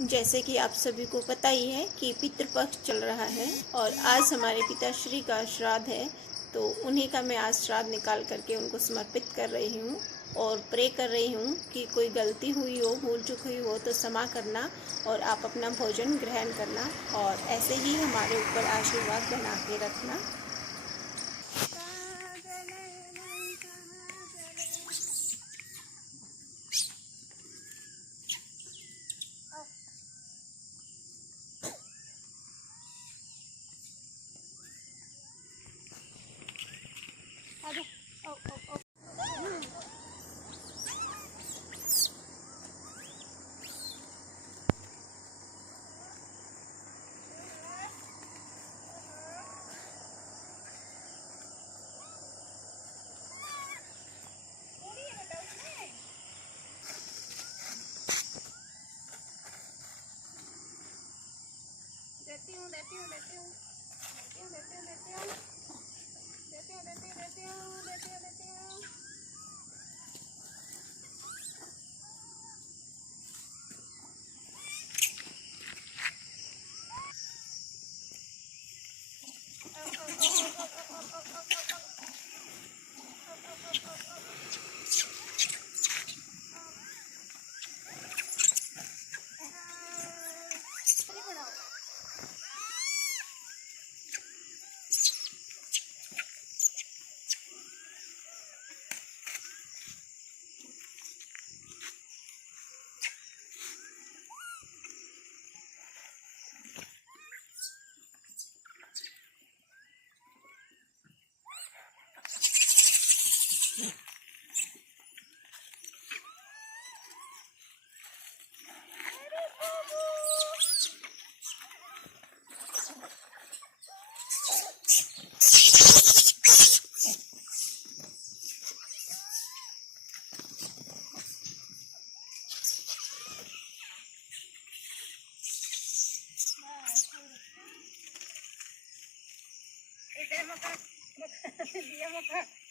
जैसे कि आप सभी को पता ही है कि पितृपक्ष चल रहा है और आज हमारे पिताश्री का श्राद्ध है, तो उन्हीं का मैं आज श्राद्ध निकाल करके उनको समर्पित कर रही हूँ और प्रे कर रही हूँ कि कोई गलती हुई हो, भूल चूक हुई हो तो क्षमा करना और आप अपना भोजन ग्रहण करना और ऐसे ही हमारे ऊपर आशीर्वाद बना के रखना। देती हूँ। Dia makan.